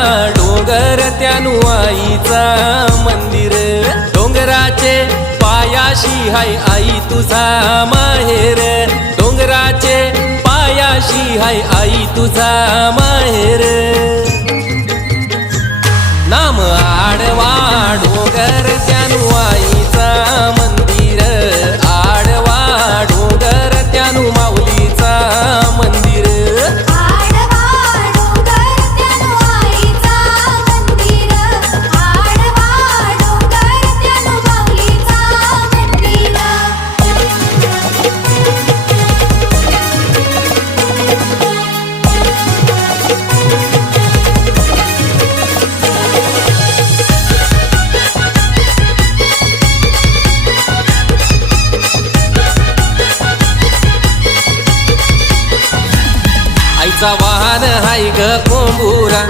डोंगर त्यानु आईचा मंदिर, डोंगराचे पायाशी हाय आई तुझा माहेर, डोंगराचे पायाशी हाय आई तुझा माहेर. नाम आडवा डोंगर त्यानु आईचा मंदिर, आडवा डोंगर त्यानु माऊलीचा मंदिर. आईचा वाहन हाय ग कोंबुरा,